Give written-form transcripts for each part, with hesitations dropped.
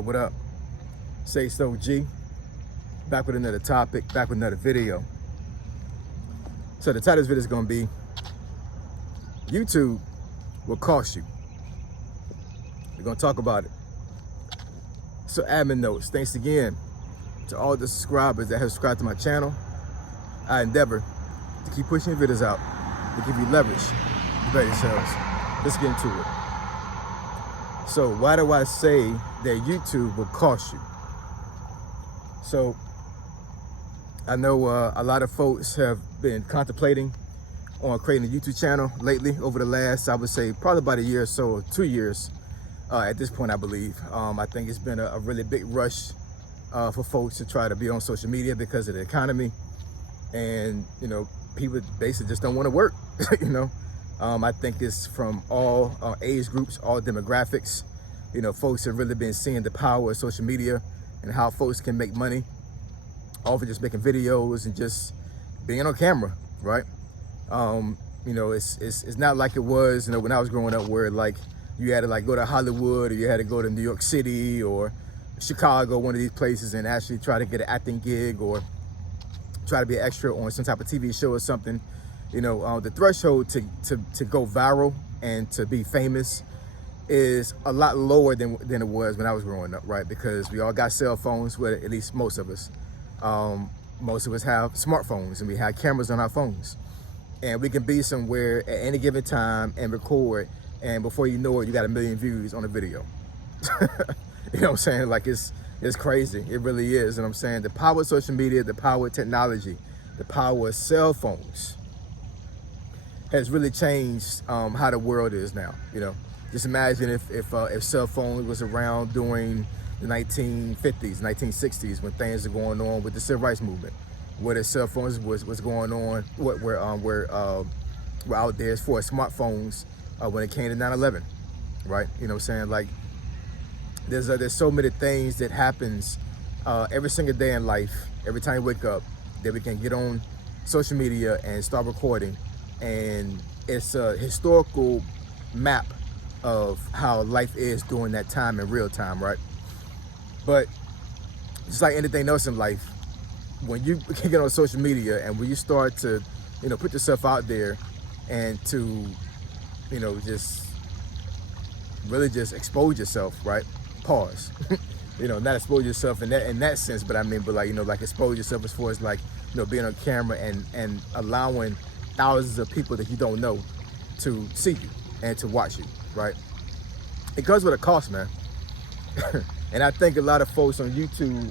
What up? Say So G, back with another topic, back with another video. So the title of this video is gonna be, YouTube will cost you. We're gonna talk about it. So admin notes, thanks again to all the subscribers that have subscribed to my channel. I endeavor to keep pushing videos out to give you leverage to better yourselves. Let's get into it. So why do I say that YouTube will cost you? So I know a lot of folks have been contemplating on creating a YouTube channel lately over the last, I would say, probably about a year or so, or 2 years at this point, I believe. I think it's been a really big rush for folks to try to be on social media because of the economy. And, you know, people basically just don't want to work, you know. I think it's from all age groups, all demographics. You know, folks have really been seeing the power of social media and how folks can make money off of just making videos and just being on camera, right? You know, it's not like it was, you know, when I was growing up, where like you had to like go to Hollywood, or you had to go to New York City or Chicago, one of these places, and actually try to get an acting gig or try to be an extra on some type of TV show or something. You know, the threshold to go viral and to be famous is a lot lower than it was when I was growing up, right? Because we all got cell phones, well, at least most of us. Most of us have smartphones, and we have cameras on our phones. And we can be somewhere at any given time and record, and before you know it, you got 1 million views on a video. You know what I'm saying? Like, it's crazy. It really is. And I'm saying the power of social media, the power of technology, the power of cell phones has really changed how the world is now. You know, just imagine if cell phone was around during the 1950s, 1960s, when things are going on with the civil rights movement, where the cell phones was going on, we're out there as far as smartphones when it came to 9/11, right? You know what I'm saying? Like, there's so many things that happens every single day in life, every time you wake up, that we can get on social media and start recording. And it's a historical map of how life is during that time in real time, right? But just like anything else in life, when you can get on social media and when you start to, you know, put yourself out there and to, you know, just really just expose yourself, right? Pause. You know, not expose yourself in that sense, but I mean, but like, you know, like expose yourself as far as like, you know, being on camera and allowing thousands of people that you don't know to see you and to watch you, right? It comes with a cost, man. And I think a lot of folks on YouTube,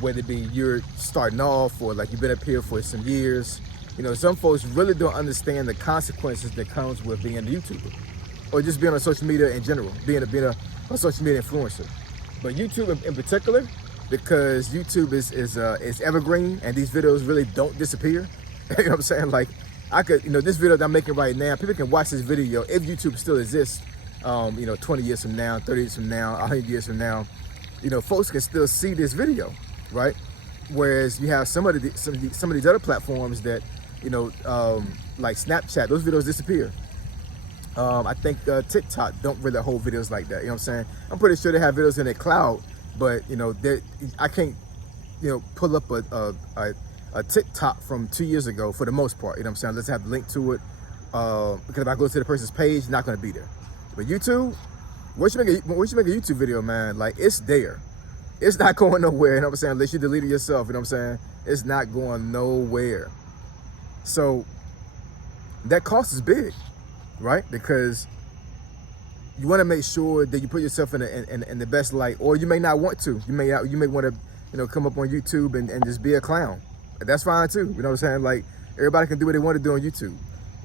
whether it be you're starting off or like you've been up here for some years, you know, some folks really don't understand the consequences that comes with being a YouTuber or just being on social media in general, being a social media influencer. But YouTube in particular, because YouTube is evergreen and these videos really don't disappear. You know what I'm saying? Like, I could, you know, this video that I'm making right now, people can watch this video if YouTube still exists, you know, 20 years from now, 30 years from now, 100 years from now, you know, folks can still see this video, right? Whereas you have some of these other platforms that, you know, like Snapchat, those videos disappear. I think TikTok don't really hold videos like that. You know what I'm saying? I'm pretty sure they have videos in their cloud, but you know, I can't, you know, pull up a TikTok from 2 years ago for the most part. You know what I'm saying? Let's have a link to it. Because if I go to the person's page, it's not going to be there. But YouTube, once you make a YouTube video, man, like, it's there. It's not going nowhere. You know what I'm saying? Unless you delete it yourself. You know what I'm saying? It's not going nowhere. So that cost is big, right? Because you want to make sure that you put yourself in the best light, or you may not want to. You may want to, you know, come up on YouTube and just be a clown. That's fine too. You know what I'm saying? Like, everybody can do what they want to do on YouTube,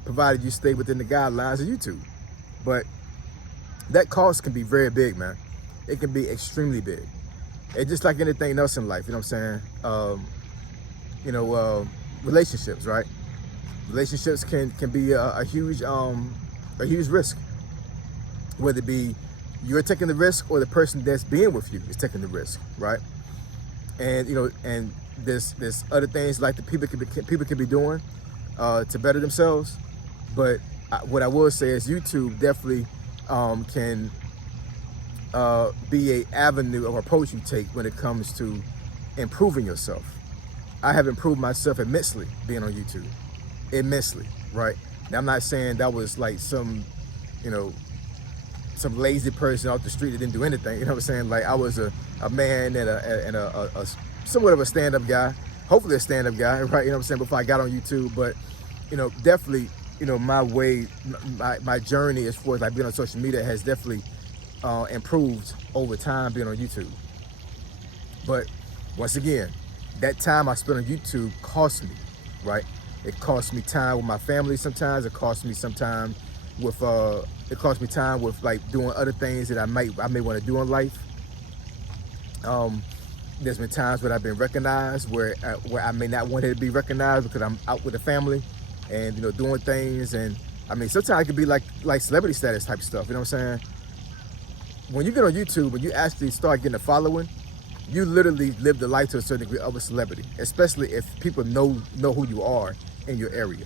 provided you stay within the guidelines of YouTube. But that cost can be very big, man. It can be extremely big. It's just like anything else in life. You know what I'm saying? You know, relationships, right? Relationships can be a huge risk. Whether it be you're taking the risk or the person that's being with you is taking the risk, right? And you know, and there's other things like the people can be doing to better themselves. But what I will say is YouTube definitely can be a avenue or approach you take when it comes to improving yourself. I have improved myself immensely being on YouTube, immensely, right? Now, I'm not saying that was like some, you know, some lazy person off the street that didn't do anything. You know what I'm saying? Like, I was a man and a somewhat of a stand-up guy, hopefully a stand-up guy, right? You know what I'm saying? Before I got on YouTube, but, you know, definitely, you know, my journey as far as like being on social media has definitely improved over time being on YouTube. But once again, that time I spent on YouTube cost me, right? It cost me time with my family sometimes. It cost me some time with time with like doing other things that I may want to do in life. There's been times where I've been recognized where I may not want it to be recognized because I'm out with the family and, you know, doing things. And I mean, sometimes it could be like celebrity status type stuff. You know what I'm saying? When you get on YouTube, when you actually start getting a following, you literally live the life to a certain degree of a celebrity, especially if people know who you are in your area.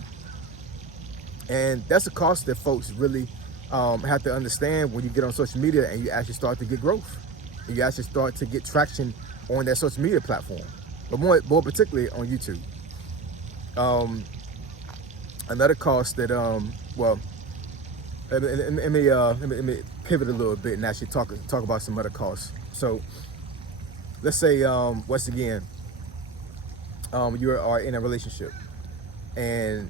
And that's a cost that folks really have to understand when you get on social media and you actually start to get growth. You actually start to get traction on that social media platform, but more particularly on YouTube. Another cost that, well, let me pivot a little bit and actually talk about some other costs. So let's say, once again, you are in a relationship and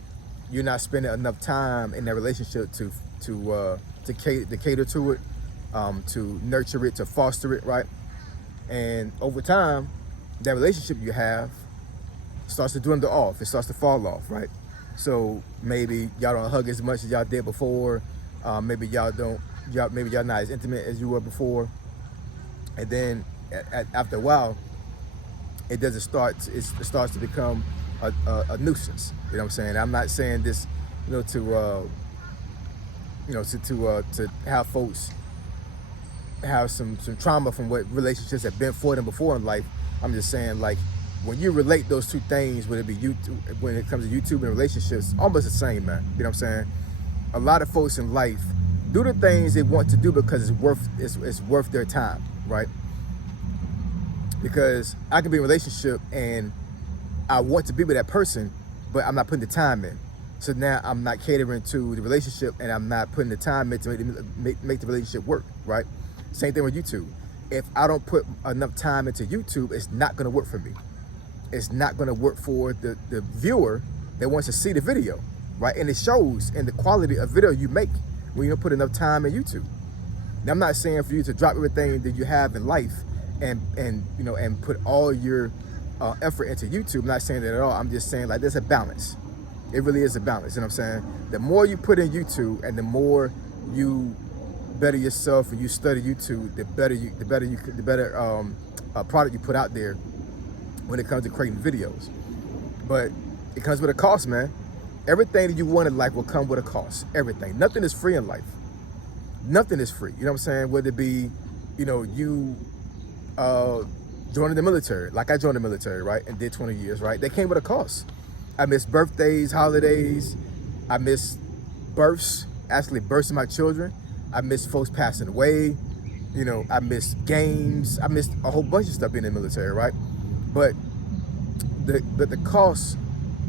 you're not spending enough time in that relationship to cater to it, to nurture it, to foster it, right? And over time, that relationship you have starts to dwindle off. It starts to fall off, right? So maybe y'all don't hug as much as y'all did before. Maybe y'all not as intimate as you were before. And then after a while, it starts to become a nuisance. You know what I'm saying? I'm not saying this, you know, to have folks have some trauma from what relationships have been for them before in life. I'm just saying, like, when you relate those two things, whether it be YouTube, when it comes to YouTube and relationships, almost the same, man. You know what I'm saying? A lot of folks in life do the things they want to do because it's worth their time, right? Because I can be in a relationship and I want to be with that person, but I'm not putting the time in. So now I'm not catering to the relationship and I'm not putting the time in to make the relationship work, right? Same thing with YouTube. If I don't put enough time into YouTube, it's not gonna work for me. It's not gonna work for the viewer that wants to see the video, right? And it shows in the quality of video you make when you don't put enough time in YouTube. Now, I'm not saying for you to drop everything that you have in life and you know, and put all your effort into YouTube. I'm not saying that at all. I'm just saying, like, there's a balance. It really is a balance. You know what I'm saying? The more you put in YouTube and the more you better yourself and you study YouTube, the better product you put out there when it comes to creating videos. But it comes with a cost, man. Everything that you want in life will come with a cost. Everything. Nothing is free in life. Nothing is free. You know what I'm saying? Whether it be, you know, you joining the military, like I joined the military, right, and did 20 years, right? They came with a cost. I miss birthdays, holidays. I miss births, actually births of my children. I miss folks passing away. You know, I miss games. I missed a whole bunch of stuff being in the military, right? But the cost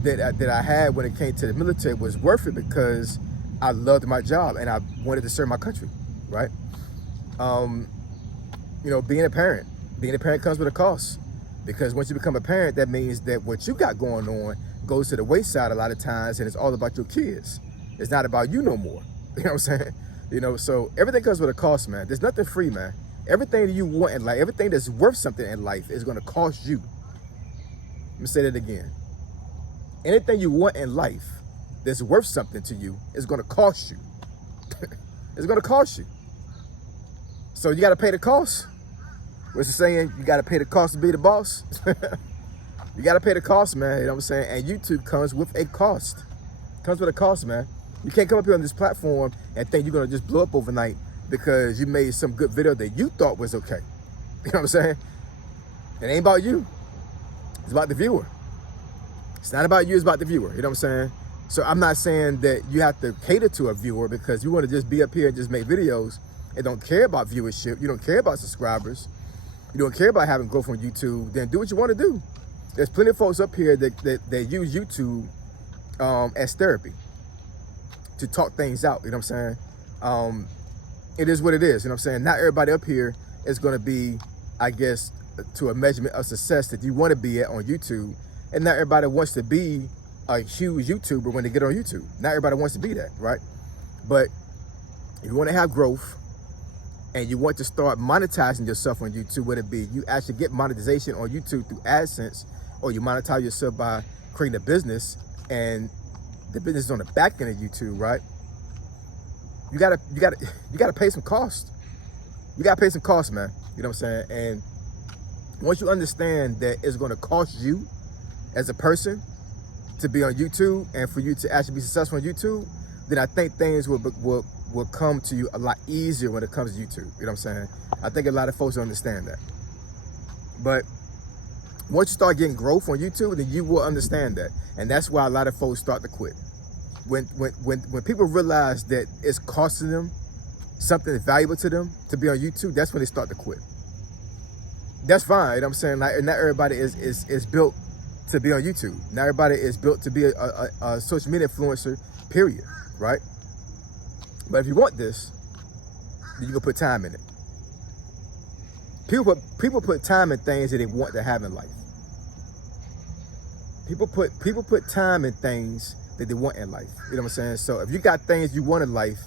that I had when it came to the military was worth it because I loved my job and I wanted to serve my country, right? You know, being a parent comes with a cost, because once you become a parent, that means that what you got going on goes to the wayside a lot of times, and it's all about your kids. It's not about you no more. You know what I'm saying? You know, so everything comes with a cost, man. There's nothing free, man. Everything that you want in life, everything that's worth something in life is going to cost you. Let me say that again. Anything you want in life that's worth something to you is going to cost you. It's going to cost you. So you got to pay the cost. What's the saying? You got to pay the cost to be the boss. You got to pay the cost, man. You know what I'm saying? And YouTube comes with a cost. Comes with a cost, man. You can't come up here on this platform and think you're going to just blow up overnight because you made some good video that you thought was okay. You know what I'm saying? It ain't about you. It's about the viewer. It's not about you, it's about the viewer. You know what I'm saying? So I'm not saying that you have to cater to a viewer because you want to just be up here and just make videos. and don't care about viewership, you don't care about subscribers, you don't care about having growth on YouTube, then do what you want to do. There's plenty of folks up here that use YouTube as therapy to talk things out, you know what I'm saying? It is what it is, you know what I'm saying? Not everybody up here is going to be, I guess, to a measurement of success that you want to be at on YouTube. And not everybody wants to be a huge YouTuber when they get on YouTube. Not everybody wants to be that, right? But if you want to have growth and you want to start monetizing yourself on YouTube, whether it be you actually get monetization on YouTube through AdSense, or you monetize yourself by creating a business and the business is on the back end of YouTube, right? You gotta pay some cost. You gotta pay some cost, man. You know what I'm saying? And once you understand that it's gonna cost you as a person to be on YouTube and for you to actually be successful on YouTube, then I think things will come to you a lot easier when it comes to YouTube. You know what I'm saying? I think a lot of folks don't understand that. But once you start getting growth on YouTube, then you will understand that. And that's why a lot of folks start to quit. When people realize that it's costing them something valuable to them to be on YouTube, that's when they start to quit. That's fine, you know what I'm saying? Like, not everybody is built to be on YouTube. Not everybody is built to be a social media influencer, period, right? But if you want this, then you can put time in it. People put time in things that they want to have in life. People put time in things that they want in life. You know what I'm saying? So if you got things you want in life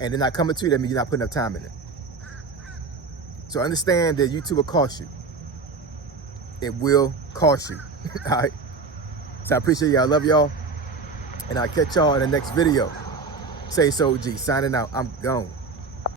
and they're not coming to you, that means you're not putting enough time in it. So understand that YouTube will cost you. It will cost you. All right. So I appreciate y'all. I love y'all. And I'll catch y'all in the next video. Say so, G. Signing out. I'm gone.